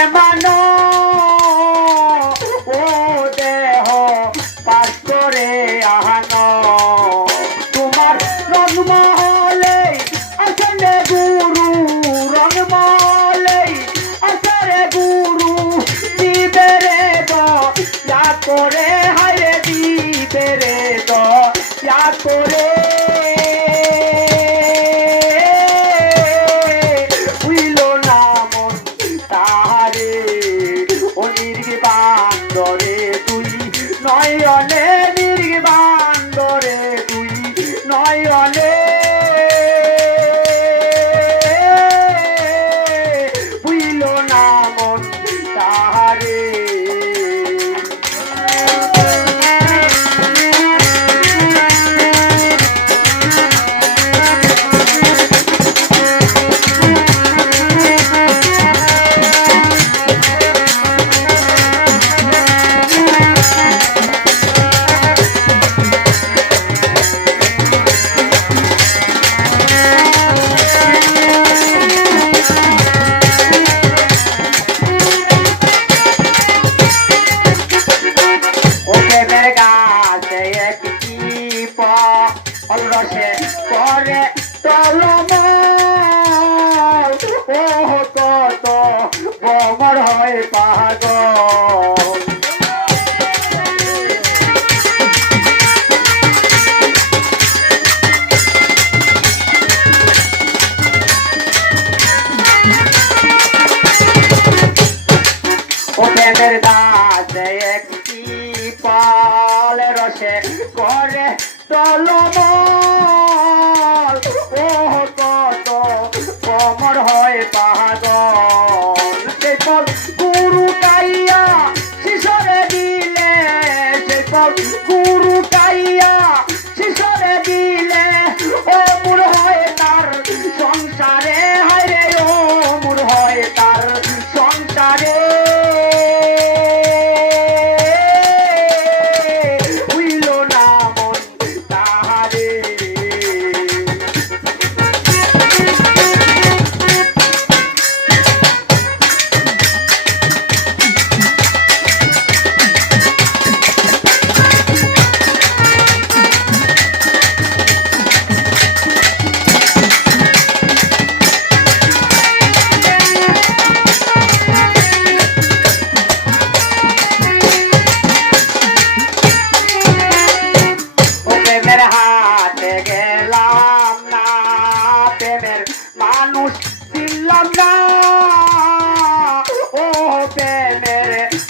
hermano. পথে করে চলমল ওহ কত বমর হয় পাগল verdade é que Paulo Rocher corre টলমল ও কত হয় পাগল সেই পল গুরু কাইয়া শিশরে দিলে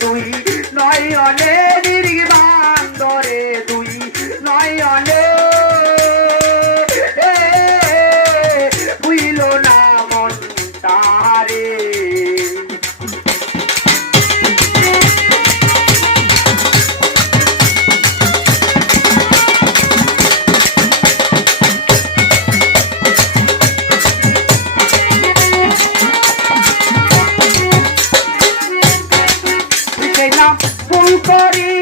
তুই নয় অনেক নির্বাণ। করি।